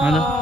हाँ तो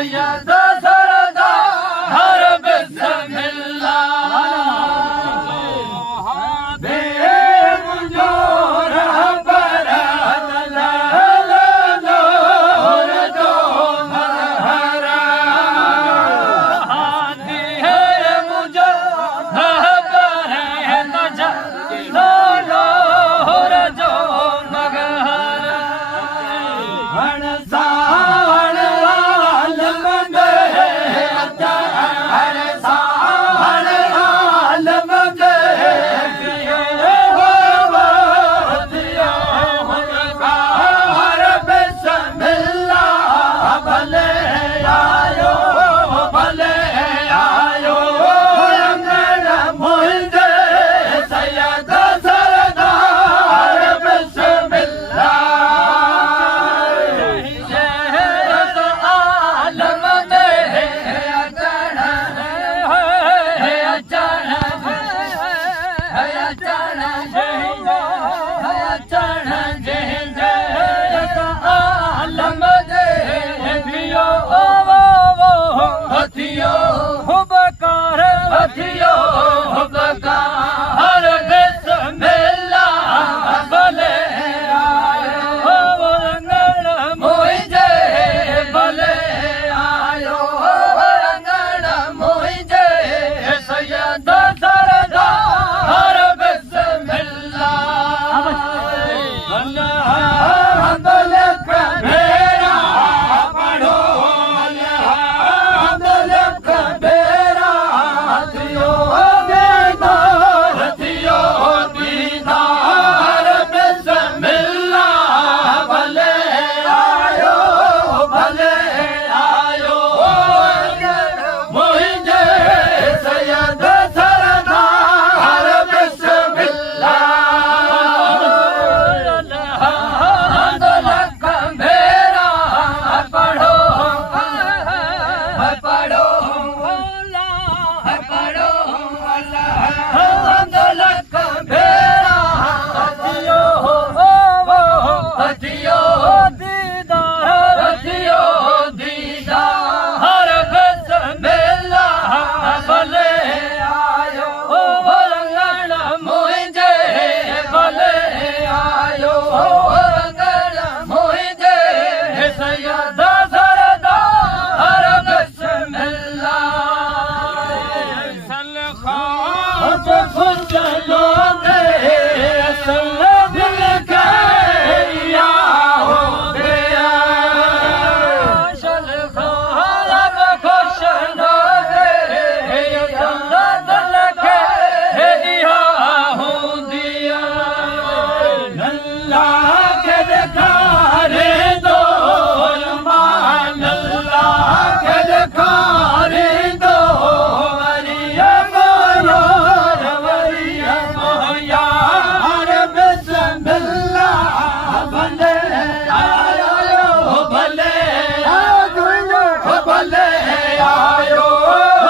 सैयद सरदार बिस्मिल्लाह दे मुझो रहबर लोर जो महरा दे मुझो रहबर लोर जो महरा हण साण आलम दे हण साण आलम दे हर बिस्मिल्लाह भले आयो अंगण मुंहिंजे सैयद सरदार बिस्मिल्लाह आलम दे आलम दे हथियो बकार हथियो बकार बिस्मिल्लाह भले आयो अंगण मुंहिंजे भले आयो अंगण मुंहिंजे सैयद सरदार बिस्मिल्लाह हमद लख भेरा पढ़ो हमद लख भेरा हथियो दीदार बिस्मिल्लाह भले आयो मुंहिंजे सैयद सरदार बिस्मिल्लाह हमद लख भेरा पढ़ो हमद लख भेरा हथियो दीदार बिस्मिल्लाह भले आयो अंगण मुंहिंजे भले आयो अंगण मुंहिंजे सैयद सरदार बिस्मिल्लाह चलो दे असल दिल करिया हो गया चल खाब खुश नो दे असल दिल करिया हो दिया अल्लाह के दिखारे दो मान अल्लाह के दिखारे दो यार बिस्मिल्लाह भले आयो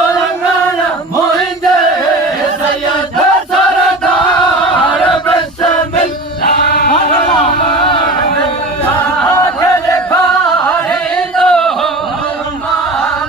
अंगण मुंहिंजे सैयद सरदार बिस्मिल्लाह के दिखारे दो मान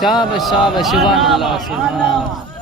शाबाश शाबाश सुभान अल्लाह सुभान अल्लाह।